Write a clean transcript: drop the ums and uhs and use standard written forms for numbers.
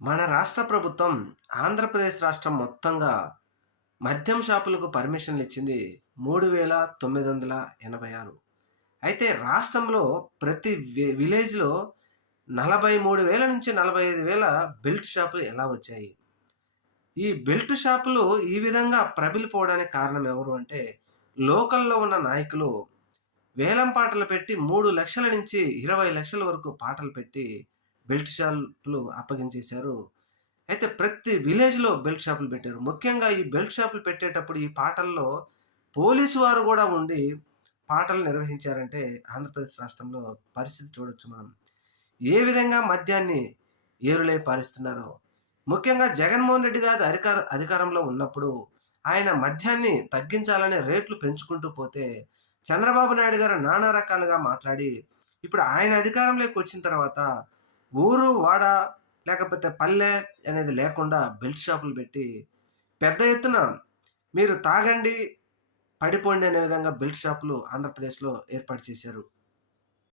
మన రాష్ట్ర ప్రభుత్వం ఆంధ్రప్రదేశ్ రాష్ట్రం మొత్తంగా మద్యం షాపులకు పర్మిషన్లు ఇచ్చింది 3,986. అయితే రాష్ట్రంలో ప్రతి విలేజ్‌లో 43,000 నుంచి 45,000 బెల్ట్ షాపులు ఎలా వచ్చాయి? ఈ బెల్ట్ షాపులు ఈ విధంగా ప్రబలిపోవడానికి కారణం ఎవరు అంటే, లోకల్‌లో ఉన్న నాయకులు వేలం పాటలు పెట్టి 3,00,000 నుంచి 20,00,000 వరకు పాటలు పెట్టి బెల్ట్ షాపులు అప్పగించేశారు. అయితే ప్రతి విలేజ్‌లో బెల్ట్ షాపులు పెట్టారు. ముఖ్యంగా ఈ బెల్ట్ షాపులు పెట్టేటప్పుడు ఈ పాటల్లో పోలీసు వారు గూడా ఉండి పాటలు నిర్వహించారంటే ఆంధ్రప్రదేశ్ రాష్ట్రంలో పరిస్థితి చూడొచ్చు మనం. ఏ విధంగా మద్యాన్ని ఏరులై పారిస్తున్నారో. ముఖ్యంగా జగన్మోహన్ రెడ్డి గారు అధికారంలో ఉన్నప్పుడు ఆయన మద్యాన్ని తగ్గించాలని రేట్లు పెంచుకుంటూ పోతే చంద్రబాబు నాయుడు గారు నానా రకాలుగా మాట్లాడి ఇప్పుడు ఆయన అధికారంలోకి వచ్చిన తర్వాత ఊరు, వాడ లేకపోతే పల్లె అనేది లేకుండా బెల్ట్ షాపులు పెట్టి పెద్ద ఎత్తున మీరు తాగండి, పడిపోండి అనే విధంగా బెల్ట్ షాపులు ఆంధ్రప్రదేశ్‌లో ఏర్పాటు చేశారు.